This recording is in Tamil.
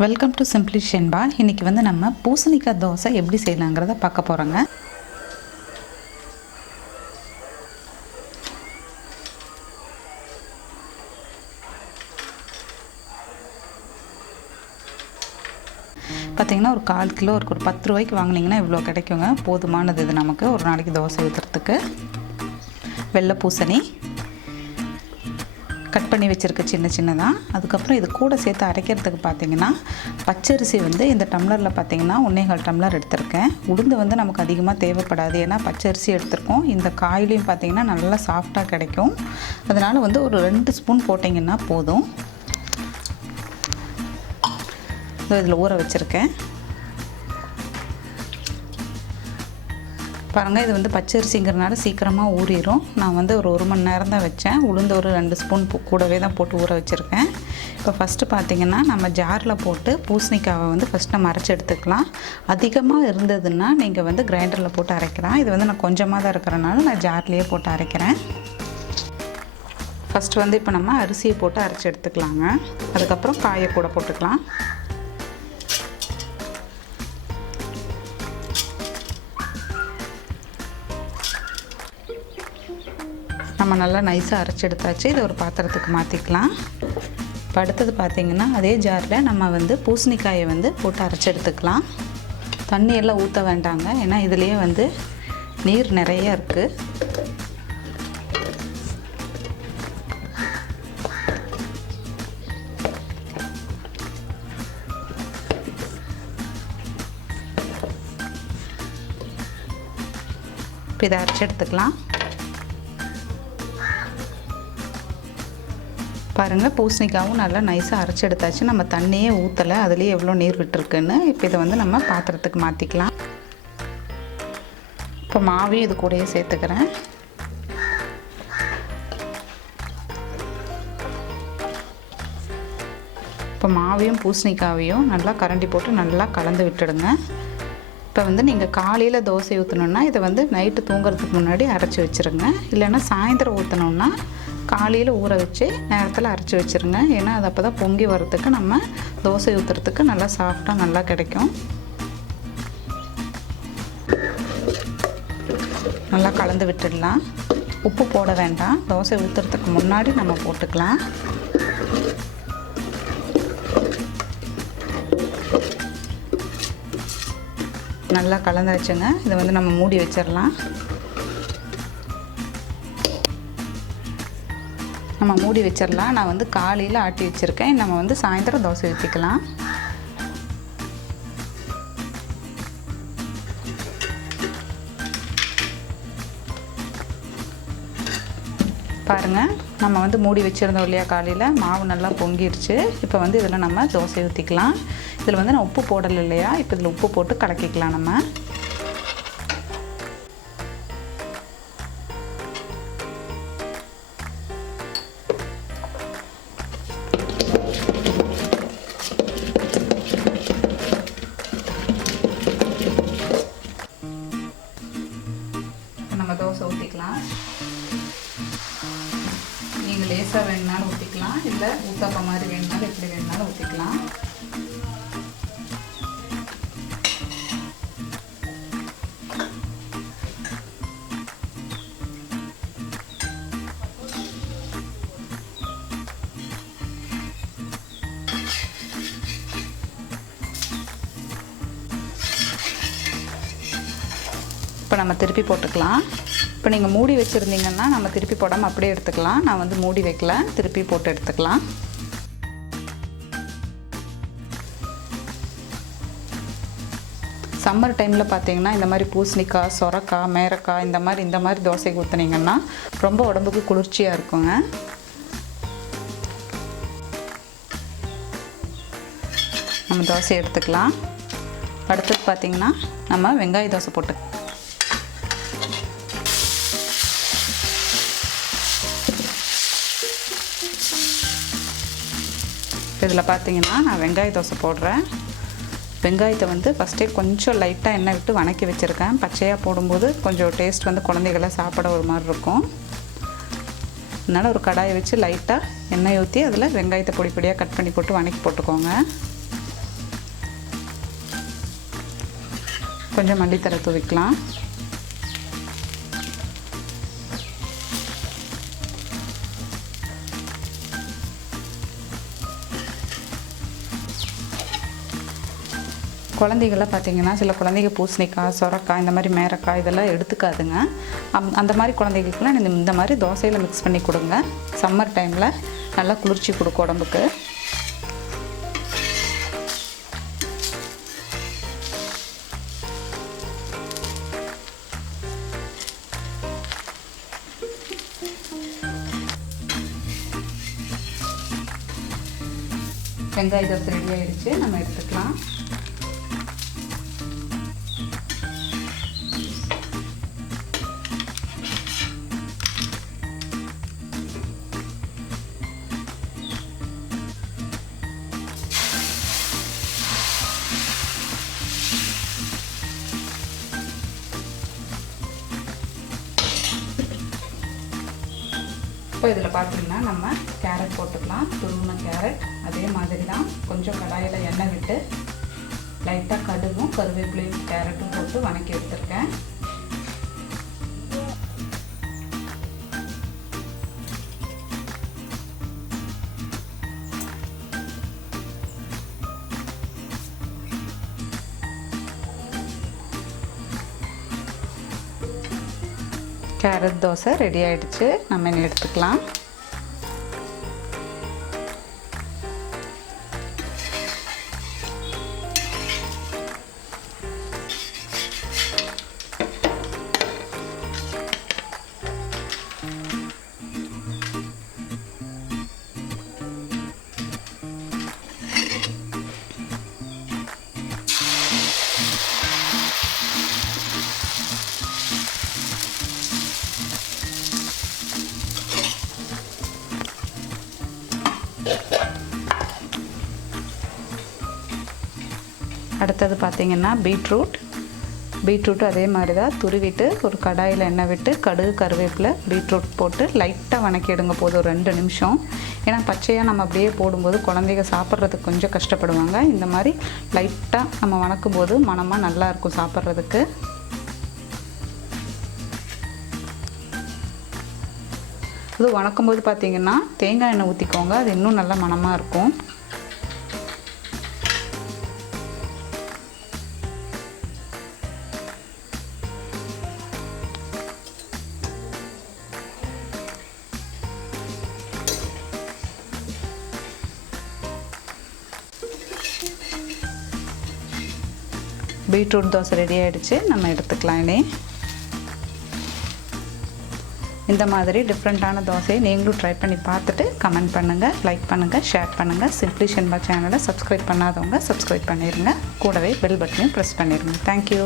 Welcome to simply Shenba. இன்றைக்கி வந்து நம்ம பூசணிக்காய் தோசை எப்படி செய்யலாங்கிறத பார்க்க போகிறோங்க. பார்த்திங்கன்னா ஒரு 1/4 கிலோ ஒரு 10 ரூபாய்க்கு வாங்கினீங்கன்னா இவ்வளோ கிடைக்குங்க. போதுமானது இது நமக்கு ஒரு நாளைக்கு தோசை ஊற்றுறதுக்கு. வெள்ளை பூசணி கட் பண்ணி வச்சுருக்க சின்ன சின்னதாக. அதுக்கப்புறம் இது கூட சேர்த்து அரைக்கிறதுக்கு பார்த்திங்கன்னா பச்சரிசி வந்து இந்த டம்ளரில் பார்த்திங்கன்னா 1.25 டம்ளர் எடுத்திருக்கேன். உளுந்து வந்து நமக்கு அதிகமாக தேவைப்படாது, ஏன்னா பச்சரிசி எடுத்திருக்கோம். இந்த காயிலையும் பார்த்திங்கன்னா நல்லா சாஃப்டாக கிடைக்கும். அதனால் வந்து ஒரு 2 ஸ்பூன் போட்டிங்கன்னா போதும். இதில் ஊற வச்சுருக்கேன் பாருங்கள். இது வந்து பச்சரிசிங்கிறனால சீக்கிரமாக ஊறிடும். நான் வந்து ஒரு 1 மணி நேரம் தான் வச்சேன். உளுந்து ஒரு 2 ஸ்பூன் கூடவே தான் போட்டு ஊற வச்சுருக்கேன். இப்போ ஃபஸ்ட்டு பார்த்திங்கன்னா நம்ம ஜாரில் போட்டு பூசணிக்காவை வந்து ஃபஸ்ட்டு நம்ம அரைச்சி எடுத்துக்கலாம். அதிகமாக இருந்ததுன்னா நீங்கள் வந்து கிரைண்டரில் போட்டு அரைக்கலாம். இது வந்து நான் கொஞ்சமாக தான் இருக்கிறனால நான் ஜார்லேயே போட்டு அரைக்கிறேன். ஃபஸ்ட்டு வந்து இப்போ நம்ம அரிசியை போட்டு அரைச்சி எடுத்துக்கலாங்க. அதுக்கப்புறம் காயை கூட போட்டுக்கலாம். நம்ம நல்லா நைஸாக அரைச்சி எடுத்தாச்சு. இதை ஒரு பாத்திரத்துக்கு மாற்றிக்கலாம். இப்போ அடுத்தது பார்த்திங்கன்னா அதே ஜாரில் நம்ம வந்து பூசணிக்காயை வந்து போட்டு அரைச்சி எடுத்துக்கலாம். தண்ணியெல்லாம் ஊற்ற வேண்டாங்க, ஏன்னா இதுலேயே வந்து நீர் நிறைய இருக்குது. இப்போ இதை அரைச்சி எடுத்துக்கலாம். பாருங்கள், பூசணிக்காவும் நல்லா நைஸாக அரைச்சி எடுத்தாச்சு. நம்ம தண்ணியே ஊற்றலை, அதுலேயே எவ்வளோ நீர் விட்டுருக்குன்னு. இப்போ இதை வந்து நம்ம பாத்திரத்துக்கு மாற்றிக்கலாம். இப்போ மாவையும் இது கூடயே சேர்த்துக்கிறேன். இப்போ மாவையும் பூசணிக்காவையும் நல்லா கரண்டி போட்டு நல்லா கலந்து விட்டுடுங்க. இப்போ வந்து நீங்கள் காலையில் தோசை ஊற்றணுன்னா இதை வந்து நைட்டு தூங்குறதுக்கு முன்னாடி அரைச்சி வச்சுருங்க. இல்லைன்னா சாயந்தரம் ஊற்றணுன்னா காலையில் ஊற வச்சு நேரத்தில் அரைச்சி வச்சுருங்க. ஏன்னா அது அப்போ தான் பொங்கி வரத்துக்கு நம்ம தோசை ஊற்றுறதுக்கு நல்லா சாஃப்டாக நல்லா கிடைக்கும். நல்லா கலந்து விட்டுடலாம். உப்பு போட வேண்டாம், தோசை ஊற்றுறதுக்கு முன்னாடி நம்ம போட்டுக்கலாம். நல்லா கலந்து வச்சுங்க. இதை வந்து நம்ம மூடி வச்சிடலாம். நம்ம மூடி வச்சிடலாம். நான் வந்து காலையில் ஆட்டி வச்சுருக்கேன். நம்ம வந்து சாயந்தரம் தோசை ஊற்றிக்கலாம். பாருங்கள், நம்ம வந்து மூடி வச்சுருந்தோம் இல்லையா காலையில், மாவு நல்லா பொங்கிடுச்சு. இப்போ வந்து இதில் நம்ம தோசை ஊற்றிக்கலாம். இதில் வந்து நான் உப்பு போடலை இல்லையா, இப்போ இதில் உப்பு போட்டு கலக்கிக்கலாம். நம்ம தோசை ஊற்றிக்கலாம். நீங்கள் லேசாக வேணுனாலும் ஊற்றிக்கலாம், இல்லை ஊத்தாப்பம் மாதிரி வேணுனாலும் எப்படி வேணுனாலும் ஊற்றிக்கலாம். இப்போ நம்ம திருப்பி போட்டுக்கலாம். இப்போ நீங்கள் மூடி வச்சுருந்தீங்கன்னா நம்ம திருப்பி போடாமல் அப்படியே எடுத்துக்கலாம். நான் வந்து மூடி வைக்கல, திருப்பி போட்டு எடுத்துக்கலாம். சம்மர் டைமில் பார்த்தீங்கன்னா இந்த மாதிரி பூசணிக்காய், சொரக்காய், மேரக்காய் இந்த மாதிரி தோசை ஊற்றுனீங்கன்னா ரொம்ப உடம்புக்கு குளிர்ச்சியாக இருக்குங்க. நம்ம தோசை எடுத்துக்கலாம். அடுத்தது பார்த்திங்கன்னா நம்ம வெங்காய தோசை போட்டு இதில் பார்த்திங்கன்னா நான் வெங்காய தோசை போடுறேன். வெங்காயத்தை வந்து ஃபஸ்ட்டே கொஞ்சம் லைட்டாக எண்ணெய் விட்டு வணக்கி வச்சுருக்கேன். பச்சையாக போடும்போது கொஞ்சம் டேஸ்ட் வந்து குழந்தைகளை சாப்பிட ஒரு மாதிரி இருக்கும். அதனால் ஒரு கடாயை வச்சு லைட்டாக எண்ணெய் ஊற்றி அதில் வெங்காயத்தை பொடி பொடியாக கட் பண்ணி போட்டு வணக்கி போட்டுக்கோங்க. கொஞ்சம் மல்லித்தழை தூவிக்கலாம். குழந்தைகள்லாம் பார்த்திங்கன்னா சில குழந்தைங்க பூசணிக்காய், சொரக்காய், இந்த மாதிரி மேரக்காய் இதெல்லாம் எடுத்துக்காதுங்க. அந்த மாதிரி குழந்தைகளுக்குலாம் இந்த மாதிரி தோசையில் மிக்ஸ் பண்ணி கொடுங்க. சம்மர் டைமில் நல்லா குளிர்ச்சி கொடுக்கும் உடம்புக்கு. வெங்காய தோசை ரெடி ஆகிடுச்சு, நம்ம எடுத்துக்கலாம். இப்போ இதில் பார்த்திங்கன்னா நம்ம கேரட் போட்டுக்கலாம். துருவின கேரட். அதே மாதிரி தான் கொஞ்சம் கடாயில் எண்ணெய் விட்டு லைட்டாக கடுகும் கருவேப்பிலையும் கேரட்டும் போட்டு வணக்கி எடுத்துருக்கேன். கேரட் தோசை ரெடி ஆகிடுச்சு, நம்ம இனி எடுத்துக்கலாம். அடுத்தது பார்த்திங்கன்னா பீட்ரூட் அதே மாதிரி தான் துருவிட்டு ஒரு கடாயில் எண்ணெய் விட்டு கடுகு கருவேப்பிலை பீட்ரூட் போட்டு லைட்டாக வணக்கிடுங்க. போதும் ஒரு 2 நிமிஷம். ஏன்னா பச்சையாக நம்ம அப்படியே போடும்போது குழந்தைங்க சாப்பிட்றதுக்கு கொஞ்சம் கஷ்டப்படுவாங்க. இந்த மாதிரி லைட்டாக நம்ம வணக்கும் போது மணமாக நல்லாயிருக்கும் சாப்பிட்றதுக்கு. இது வணக்கும் போது பார்த்திங்கன்னா தேங்காய் எண்ணெய் ஊற்றிக்கோங்க, அது இன்னும் நல்லா மணமாக இருக்கும். பீட்ரூட் தோசை ரெடி ஆகிடுச்சு, நம்ம எடுத்துக்கலாம். இனி இந்த மாதிரி டிஃப்ரெண்ட்டான தோசையை நீங்களும் ட்ரை பண்ணி பார்த்துட்டு கமெண்ட் பண்ணுங்கள், லைக் பண்ணுங்கள், ஷேர் பண்ணுங்கள். சிம்பிளி ஷென்பா சேனலை சப்ஸ்கிரைப் பண்ணாதவங்க சப்ஸ்கிரைப் பண்ணிடுங்க. கூடவே பெல் பட்டனையும் ப்ரெஸ் பண்ணிடுங்க. தேங்க்யூ.